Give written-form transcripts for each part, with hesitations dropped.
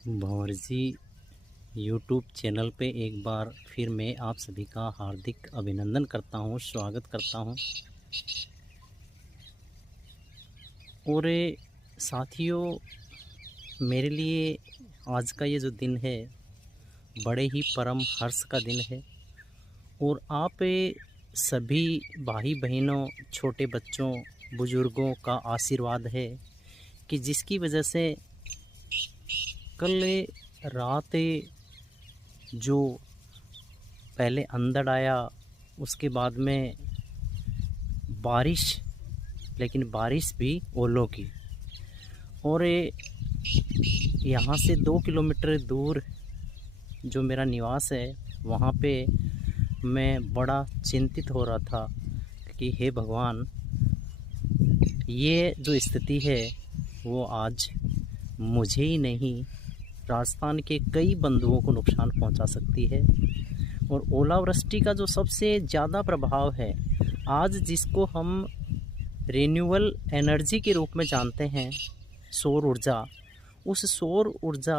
भंवर जी YouTube channel पे एक बार फिर मैं आप सभी का हार्दिक अभिनंदन करता हूँ, स्वागत करता हूँ। और साथियों, मेरे लिए आज का ये जो दिन है बड़े ही परम हर्ष का दिन है। और आप सभी भाई बहनों, छोटे बच्चों, बुजुर्गों का आशीर्वाद है कि जिसकी वजह से कल रात जो पहले अंधड़ आया, उसके बाद में बारिश, लेकिन बारिश भी ओलों की। और यहाँ से 2 किलोमीटर दूर जो मेरा निवास है, वहाँ पे मैं बड़ा चिंतित हो रहा था कि हे भगवान, ये जो स्थिति है वो आज मुझे ही नहीं, राजस्थान के कई बंधुओं को नुकसान पहुंचा सकती है। और ओलावृष्टि का जो सबसे ज़्यादा प्रभाव है आज, जिसको हम रिन्यूएबल एनर्जी के रूप में जानते हैं, सौर ऊर्जा, उस सौर ऊर्जा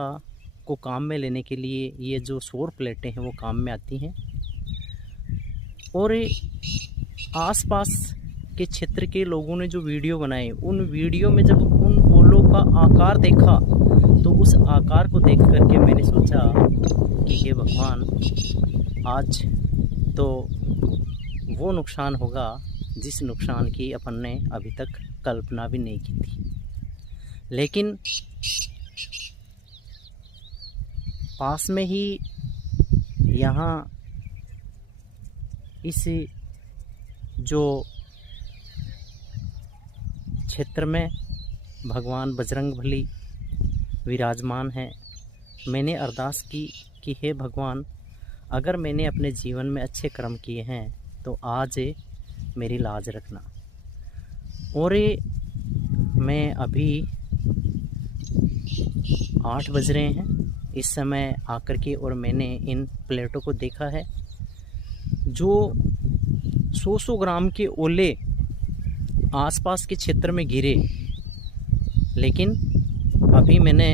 को काम में लेने के लिए ये जो सौर प्लेटें हैं वो काम में आती हैं। और आसपास के क्षेत्र के लोगों ने जो वीडियो बनाए, उन वीडियो में जब उन ओलों का आकार देखा तो उस आकार को देख करके मैंने सोचा कि हे भगवान, आज तो वो नुकसान होगा जिस नुकसान की अपन ने अभी तक कल्पना भी नहीं की थी। लेकिन पास में ही यहाँ इस जो क्षेत्र में भगवान बजरंगबली विराजमान हैं। मैंने अरदास की कि हे भगवान, अगर मैंने अपने जीवन में अच्छे कर्म किए हैं तो आज मेरी लाज रखना। और मैं अभी 8 बज रहे हैं इस समय आकर के, और मैंने इन प्लेटों को देखा है। जो 100 ग्राम के ओले आसपास के क्षेत्र में गिरे, लेकिन अभी मैंने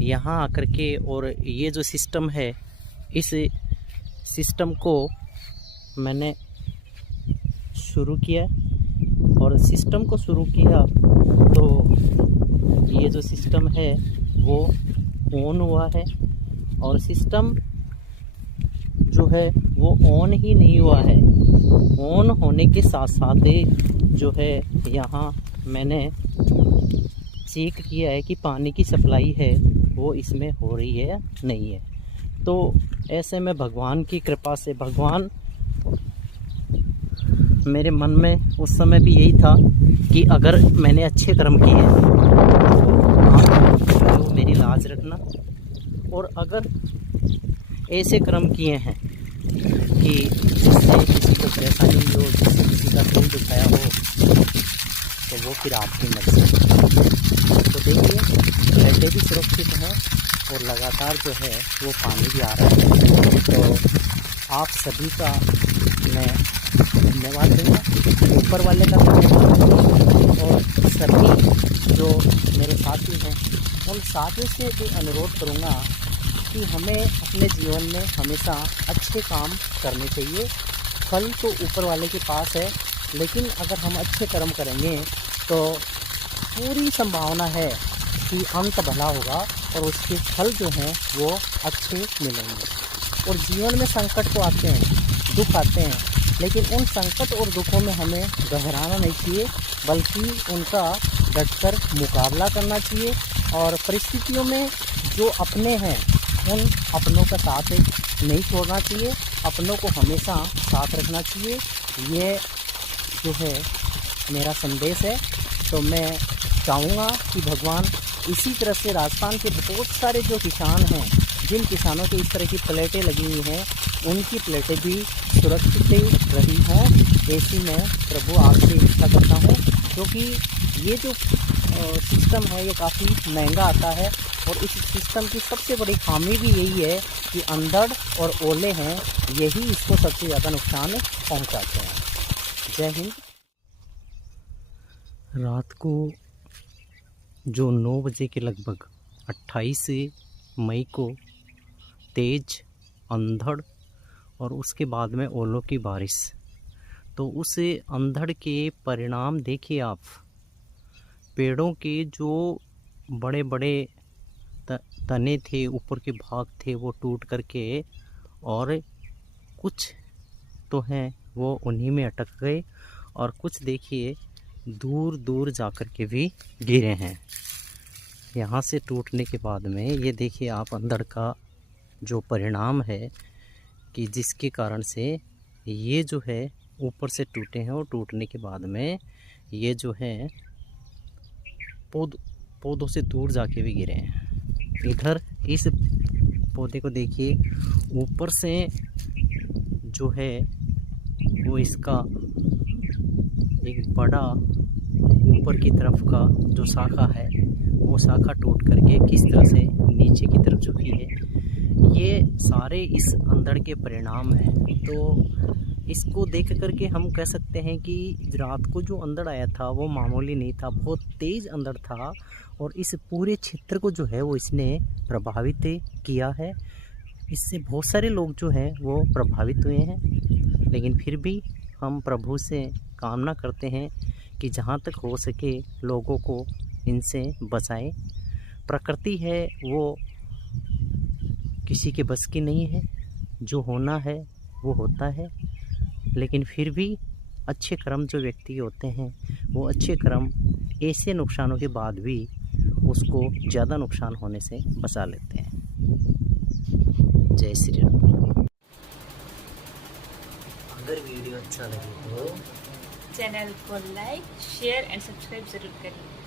यहाँ आकर के और ये जो सिस्टम है, इस सिस्टम को मैंने शुरू किया। और सिस्टम को शुरू किया तो ये जो सिस्टम है वो ऑन हुआ है। और सिस्टम जो है वो ऑन ही नहीं हुआ है, ऑन होने के साथ साथ जो है यहाँ मैंने चेक किया है कि पानी की सप्लाई है वो इसमें हो रही है या नहीं है। तो ऐसे में भगवान की कृपा से, भगवान, मेरे मन में उस समय भी यही था कि अगर मैंने अच्छे कर्म किए तो मेरी लाज रखना। और अगर ऐसे कर्म किए हैं कि जिससे किसी को परेशानी हो, जिससे किसी का दिल दुखाया हो, तो वो फिर आपकी मर्जी। तो देखिए, प्लेटें भी सुरक्षित हैं और लगातार जो है वो पानी भी आ रहा है। तो आप सभी का मैं धन्यवाद दूँगा, ऊपर वाले का धन्यवाद दूँगा। और सभी जो मेरे साथी हैं, उन साथियों से भी अनुरोध करूँगा कि हमें अपने जीवन में हमेशा अच्छे काम करने चाहिए। फल तो ऊपर वाले के पास है, लेकिन अगर हम अच्छे कर्म करेंगे तो पूरी संभावना है कि अंत भला होगा और उसके फल जो हैं वो अच्छे मिलेंगे। और जीवन में संकट तो आते हैं, दुख आते हैं, लेकिन उन संकट और दुखों में हमें घबराना नहीं चाहिए, बल्कि उनका डटकर मुकाबला करना चाहिए। और परिस्थितियों में जो अपने हैं उन अपनों का साथ नहीं छोड़ना चाहिए, अपनों को हमेशा साथ रखना चाहिए। ये जो है मेरा संदेश है। तो मैं चाहूँगा कि भगवान इसी तरह से राजस्थान के बहुत सारे जो किसान हैं, जिन किसानों के इस तरह की प्लेटें लगी हुई हैं, उनकी प्लेटें भी सुरक्षित रही हों, ऐसी मैं प्रभु आपसे इच्छा करता हूँ। क्योंकि ये जो सिस्टम है ये काफ़ी महंगा आता है। और इस सिस्टम की सबसे बड़ी खामी भी यही है कि अंधड़ और ओले हैं, यही इसको सबसे ज़्यादा नुकसान पहुंचाते हैं। जय हिंद। रात को जो 9 बजे के लगभग 28 मई को तेज अंधड़ और उसके बाद में ओलों की बारिश। तो उस अंधड़ के परिणाम देखिए आप, पेड़ों के जो बड़े बड़े तने थे, ऊपर के भाग थे, वो टूट करके, और कुछ तो हैं वो उन्हीं में अटक गए, और कुछ देखिए दूर दूर जा कर के भी गिरे हैं। यहाँ से टूटने के बाद में ये देखिए आप अंधड़ का जो परिणाम है, कि जिसके कारण से ये जो है ऊपर से टूटे हैं, और टूटने के बाद में ये जो है पौधों से दूर जाके भी गिरे हैं। इधर इस पौधे को देखिए, ऊपर से जो है वो इसका एक बड़ा ऊपर की तरफ का जो शाखा है, वो शाखा टूट करके किस तरह से नीचे की तरफ झुकी है। ये सारे इस अंधड़ के परिणाम हैं। तो इसको देख करके हम कह सकते हैं कि रात को जो अंधड़ आया था वो मामूली नहीं था, बहुत तेज़ अंधड़ था, और इस पूरे क्षेत्र को जो है वो इसने प्रभावित किया है। इससे बहुत सारे लोग जो हैं वो प्रभावित हुए हैं। लेकिन फिर भी हम प्रभु से कामना करते हैं कि जहाँ तक हो सके लोगों को इनसे बचाएं। प्रकृति है वो किसी के बस की नहीं है, जो होना है वो होता है। लेकिन फिर भी अच्छे कर्म जो व्यक्ति होते हैं, वो अच्छे कर्म ऐसे नुकसानों के बाद भी उसको ज़्यादा नुकसान होने से बचा लेते हैं। जय श्री राम। अगर वीडियो अच्छा लगे तो चैनल को लाइक, शेयर एंड सब्सक्राइब जरूर करिए।